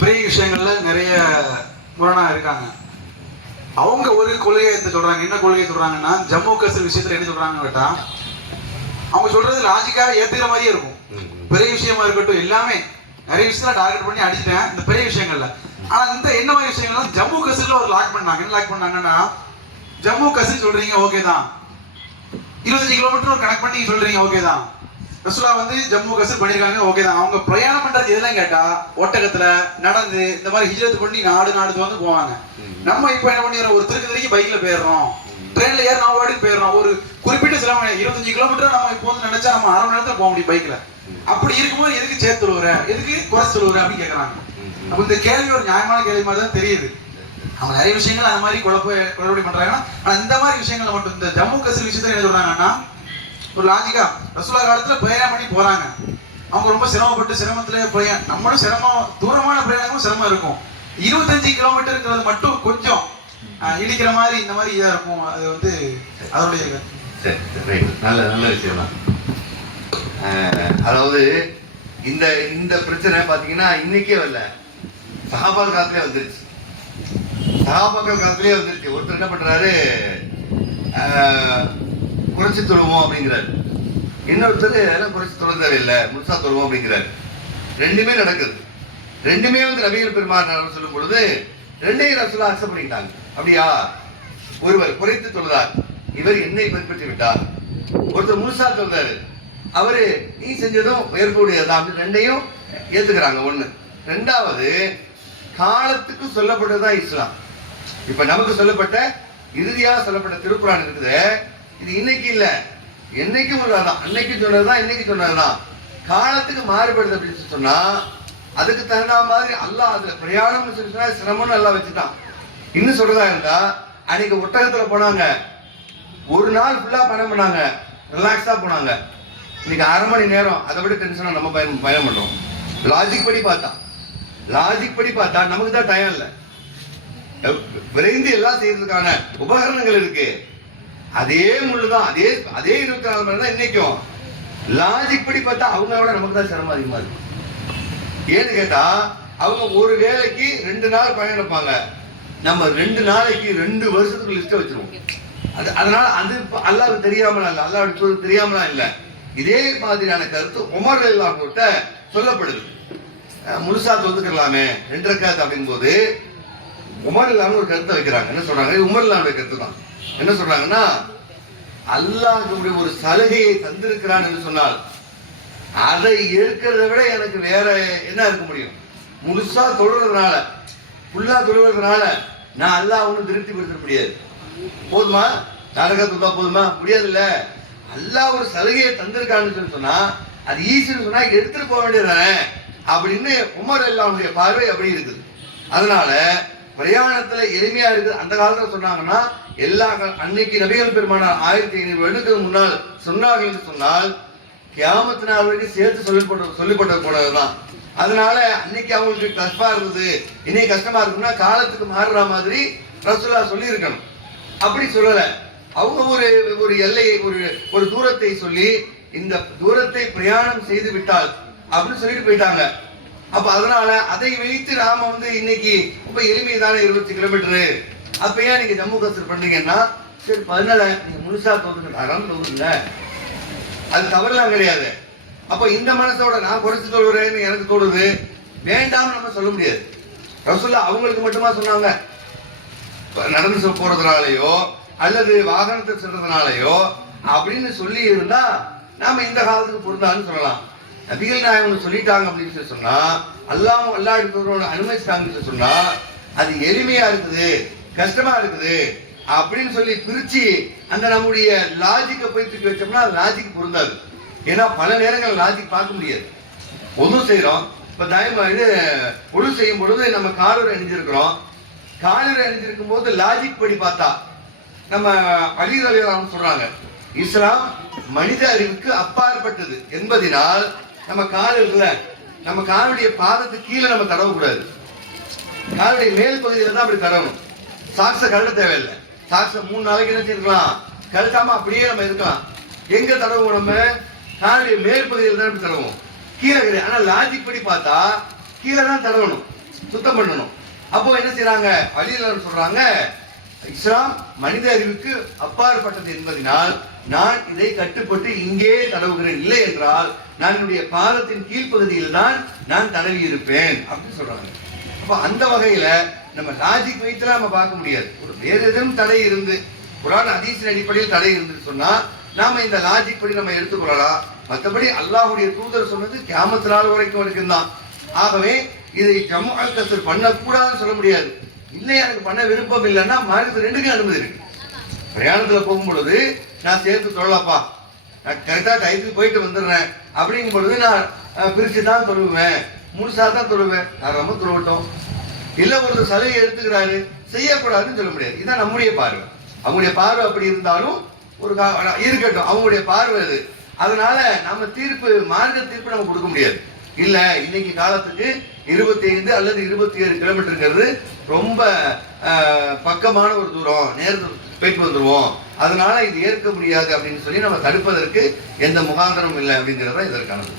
பெரிய விஷயங்கள்ல நிறைய முரணா இருக்காங்க. அவங்க ஒரு கொள்கையை சொல்றாங்க. என்ன கொள்கையை சொல்றாங்கன்னா, ஜம்மு காஷ்மீர் விஷயத்துல என்ன சொல்றாங்கன்னு கேட்டா, அவங்க சொல்றது லாஜிக்காக ஏத்துக்கிற மாதிரியே இருக்கும். பெரிய விஷயமா இருக்கட்டும், எல்லாமே நிறைய விஷயத்துல டார்கெட் பண்ணி அடிச்சிட்டேன் இந்த பெரிய விஷயங்கள்ல. ஆனா இந்த என்ன மாதிரி விஷயங்கள்லாம் ஜம்மு காஷ்மீர்ல ஒரு லாக் பண்ணாங்க. என்ன லாக் பண்ணாங்கன்னா, ஜம்மு காஷ்மீர் சொல்றீங்க ஓகே தான், 25 கிலோமீட்டர் ஒரு கனெக்ட் பண்ணி சொல்றீங்க ஓகே தான், ரசூலா வந்து ஜம்மு காஷ்மீர் பண்ணிருக்காங்க ஓகே தான். அவங்க பிரயாணம் பண்றது எதெல்லாம் கேட்டா, ஒட்டகத்துல நடந்து இந்த மாதிரி ஹிஜ்ரத் பண்ணி நாடு வந்து போவாங்க. நம்ம இப்ப என்ன பண்ணிடுறோம், ஒரு திருக்கதிரிக்கு பைக்ல போயிடுறோம், ட்ரெயின்ல ஏறி நம்ம வாடிக்கு போயிடுறோம். ஒரு குறிப்பிட்ட சில 25 கிலோமீட்டர் நம்ம இப்போ வந்து நினைச்சா நம்ம அரை மணி நேரத்துல போக முடியும் பைக்ல. அப்படி இருக்கும்போது எதுக்கு சேர்த்து சொல்லுற, எதுக்கு குறைச்சு சொல்லுற அப்படின்னு கேட்கறாங்க. அப்ப இந்த கேள்வி ஒரு நியாயமான கேள்வி மாதிரி தான் தெரியுது. அவங்க நிறைய விஷயங்கள் அந்த மாதிரி குழப்படி பண்றாங்க. ஆனா இந்த மாதிரி விஷயங்களை மட்டும் இந்த ஜம்மு காஷ்மீர் விஷயத்துல என்ன சொல்றாங்கன்னா, ஒரு லாஜிக்கா ரசூலா காலத்துல பிரயாணம் பண்ணி போறாங்க. அவங்க ரொம்ப சிரமப்பட்டு சிரமத்துல நம்மளும் சிரமம், தூரமான பிரயாணமும் சிரமம் இருக்கும். 25 கிலோமீட்டருங்கிறது மட்டும் கொஞ்சம் இடிக்கிற மாதிரி இந்த மாதிரி இதா இருக்கும். அது வந்து அதோடைய நல்ல விஷயம் தான். அதாவது இந்த இந்த பிரச்சனை பாத்தீங்கன்னா இன்னைக்கே வரல, சஹாபாக்கள் காலத்திலே வந்துருச்சு. சஹாபாக்கள் காலத்திலே வந்துருச்சு. ஒருத்தர் என்ன பண்றாரு, குறைச்சி தொழுவோம் அப்படிங்கிறாரு. இன்னொருத்தர் குறைச்சி தொழுந்தாரு இல்ல, முழுசா தொழுவோம் அப்படிங்கிறாரு. ரெண்டுமே நடக்குது. ரெண்டுமே வந்து நபிகள் பெருமானார் சொல்லும் பொழுது ரெண்டையும் ரசூலா அக்செப்ட் பண்ணிட்டாங்க. அப்படியா, ஒருவர் குறைத்து தொழுதார், இவர் என்னை பின்பற்றி விட்டார். ஒருத்தர் முழுசா தொழுதாரு, அவரு நீ செஞ்சதும் ஏற்புடையதான், ரெண்டையும் ஏத்துக்கிறாங்க. ஒண்ணு. ரெண்டாவது, காலத்துக்கு சொல்லப்பட்டதுதான் இஸ்லாம். இப்ப நமக்கு சொல்லப்பட்ட இறுதியாக சொல்லப்பட்ட திருக்குரான் இருக்குது, இது இன்னைக்கு இல்ல, என்னைக்கும் உள்ளதான், அன்னைக்கு சொன்னதுதான், இன்னைக்கு சொன்னதுதான். காலத்துக்கு மாறுபடுது அப்படின்னு சொன்னா அதுக்கு தகுந்த மாதிரி அல்லாஹ் அதுல பிரயாணம் சொன்னா சிரமம்னு எல்லாம் வச்சுட்டான். இன்னும் சொல்றதா இருந்தா, அன்னைக்கு ஒட்டகத்துல போனாங்க, ஒரு நாள் ஃபுல்லா பயணம் பண்ணாங்க, ரிலாக்ஸா போனாங்க. இன்னைக்கு அரை மணி நேரம், அதை விட டென்ஷனா நம்ம பயணம் பண்றோம். லாஜிக் படி பார்த்தா நமக்கு தான் டயம் இல்லை. விரைந்து எல்லாம் செய்யறதுக்கான உபகரணங்கள் இருக்கு. அதே முள்ளுதான், அதே 24 மணி தான் இன்னைக்கும். லாஜிக் படி பார்த்தா அவங்க விட நமக்கு தான் சிரமம் அதிகமா இருக்கு. ஏன்னு கேட்டா, அவங்க ஒரு வேலைக்கு 2 நாள் பயணம் எடுப்பாங்க, நம்ம 2 நாளைக்கு 2 வருஷத்துக்கு லிஸ்ட் வச்சிருவோம். அதனால அது அல்லாஹ்வுக்கு தெரியாமலாம் இல்ல, அல்லாஹ்வுக்கு சொல்ல தெரியாமலாம் இல்ல. இதே மாதிரியான கருத்து உமர் ரலியல்லாஹு கிட்ட சொல்லப்படுது. முழுசா தொழுதுக்கலாமே 2 ரக்காத் அப்படிங்கும் போது உமர் ரலியல்லாஹு ஒரு கருத்தை வைக்கிறாங்க. என்ன சொல்றாங்க, இது உமர் ரலியல்லாஹுடைய கருத்து தான். என்ன சொல்றாங்கன்னா, அல்லாஹ்வுடைய ஒரு சலுகையை தந்திருக்கிறான் என்று சொன்னால் அதை ஏற்கிறத விட எனக்கு வேற என்ன இருக்க முடியும்? முழுசா தொழுறதுனால, ஃபுல்லா தொழுறதுனால நான் அல்லாஹ் ஒன்றும் திருப்தி படுத்த முடியாது. போதுமா? நரகத்துக்கு போதுமா? முடியாது இல்ல. அல்லாஹ் ஒரு சலுகையை தந்திருக்கான்னு சொன்னா அது ஈஸின்னு சொன்னா எடுத்துட்டு போக வேண்டியதானே அப்படின்னு உமர் ரலியல்லாஹுடைய பார்வை அப்படி இருக்குது. அதனால பிரயாணத்துல எளிமையா இருக்குது. அந்த காலத்துல சொன்னாங்கன்னா, எல்லா அன்னைக்கு நபிகள் பெருமானார் 1500 வருடத்துக்கு முன்னால் சொன்னார்கள் என்று சொன்னால் கியாமத் நாள் வரைக்கும் சேர்த்து சொல்லப்பட்ட போனதுதான். அதனால அன்னைக்கு அவங்களுக்கு கஷ்டமா இருந்தது, இன்னைக்கு கஷ்டமா இருக்குன்னா காலத்துக்கு மாறுற மாதிரி ரசூலா சொல்லி இருக்கணும். அப்படி சொல்லல. அவங்க ஒரு எல்லையை, ஒரு தூரத்தை சொல்லி, இந்த தூரத்தை பிரயாணம் செய்து விட்டால் அப்படின்னு சொல்லிட்டு போயிட்டாங்க. அப்ப அதனால அதை வைத்து நாம வந்து இன்னைக்கு ரொம்ப எளிமைதான 20 கிலோமீட்டரு, அப்ப ஏன் நீங்க ஜம்மு காஷ்மீர் பண்றீங்கன்னா, சரி 14 நீங்க முழுசா தோதுங்க, அது தவறுலாம் கிடையாது. அப்ப இந்த மனசோட நான் குறைச்சு சொல்றேன்னு எனக்கு தோணுது, வேண்டாம் நம்ம சொல்ல முடியாது. ரசூலுல்லாஹ் அவங்களுக்கு மட்டுமா சொன்னாங்க? நடந்து போறதுனாலயோ அல்லது வாகனத்தை செல்றதுனாலயோ அப்படின்னு சொல்லி இருந்தா நாம இந்த காலத்துக்கு பொருந்தான்னு சொல்லலாம். நபிகள் நாயகம் சொல்லிட்டாங்க அப்படின்னு சொன்னா, அல்லாஹ் அனுமதிச்சிட்டாங்கன்னு சொன்னா அது எளிமையா இருக்குது, கஷ்டமா இருக்குது அப்படின்னு சொல்லி பிரிச்சு அந்த நம்முடைய லாஜிக்கை போய் தூக்கி வச்சோம்னா அது லாஜிக் பொருந்தாது. ஏன்னா பல நேரங்கள் லாஜிக் பார்க்க முடியாது. ஒன்றும் செய்யறோம், இப்ப ஒழு செய்யும் பொழுது நம்ம காலுரை அணிஞ்சிருக்கிறோம். காலுரை அணிஞ்சிருக்கும் போது லாஜிக் படி பார்த்தா நம்ம அலி ரலியல்லாஹு சொல்றாங்க, இஸ்லாம் மனித அறிவுக்கு அப்பாற்பட்டது என்பதனால் நம்ம கால் இருக்குல்ல, நம்ம காலுடைய பாதத்துக்கு கீழே நம்ம தடவக்கூடாது, காலுடைய மேல் பகுதியில தான் அப்படி தடவணும். சாக்ஸ கழுட தேவையில்லை. சாக்ஸ 3 நாளைக்கு என்ன செய்யலாம், கழுத்தாம அப்படியே நம்ம இருக்கலாம். எங்க தடவுவோம், நம்ம காலுடைய மேல் பகுதியில் தான் இப்படி தடவும், கீழே கிடையாது. ஆனா லாஜிக் படி பார்த்தா கீழே தான் தடவணும். சுத்தம் பண்ணணும். அப்போ என்ன செய்யறாங்க, அலியல்லாஹு சொல்றாங்க, இஸ்லாம் மனித அறிவுக்கு அப்பாற்பட்டது என்பதனால் நான் இதை கட்டுப்பட்டு இங்கே தடவுகிறேன், இல்லை என்றால் நான் என்னுடைய பாதத்தின் கீழ்ப்பகுதியில் தான் நான் தடவி இருப்பேன் அப்படின்னு சொல்றாங்க. அப்ப அந்த வகையில நம்ம லாஜிக் வைத்துலாம் நம்ம பார்க்க முடியாது. ஒரு வேறு எதுவும் தடை இருந்து, குர்ஆன் ஹதீஸின் அடிப்படையில் தடை இருந்து சொன்னா நாம இந்த லாஜிக் படி நம்ம எடுத்துக்கொள்ளலாம். மற்றபடி அல்லாஹ்வுடைய தூதர் சொன்னது கியாமத் நாள் வரைக்கும் வரைக்கும் தான். ஆகவே இதை ஜம்உல் கஸ்ர் பண்ணக்கூடாதுன்னு சொல்ல முடியாது. இல்லை எனக்கு பண்ண விருப்பம் இல்லைன்னா மார்க்கத்து ரெண்டுக்கும் அனுமதி இருக்கு. பிரயாணத்துல போகும் பொழுது நான் சேர்த்து தொழலாப்பா, நான் கரெக்டா டைத்துக்கு போயிட்டு வந்துடுறேன் அப்படிங்கும் பொழுது நான் பிரிச்சு தான் தொழுவேன், முழுசா தான் தொழுவேன், நான் ரொம்ப தொழுவட்டும். இல்ல ஒரு சலுகை எடுத்துக்கிறாரு செய்யக்கூடாதுன்னு சொல்ல முடியாது. இதான் நம்முடைய பார்வை. அவங்களுடைய பார்வை அப்படி இருந்தாலும் ஒரு இருக்கட்டும், அவங்களுடைய பார்வை அது. அதனால நம்ம தீர்ப்பு, மார்க்க தீர்ப்பு நம்ம கொடுக்க முடியாது. இல்ல இன்னைக்கு காலத்துக்கு 25 அல்லது 27 கிலோமீட்டருங்கிறது ரொம்ப பக்கமான ஒரு தூரம், நேரத்துக்கு போயிட்டு வந்துருவோம், அதனால இது ஏற்க முடியாது அப்படின்னு சொல்லி நம்ம தடுப்பதற்கு எந்த முகாந்திரமும் இல்லை அப்படிங்கிறது தான் இதற்கானது.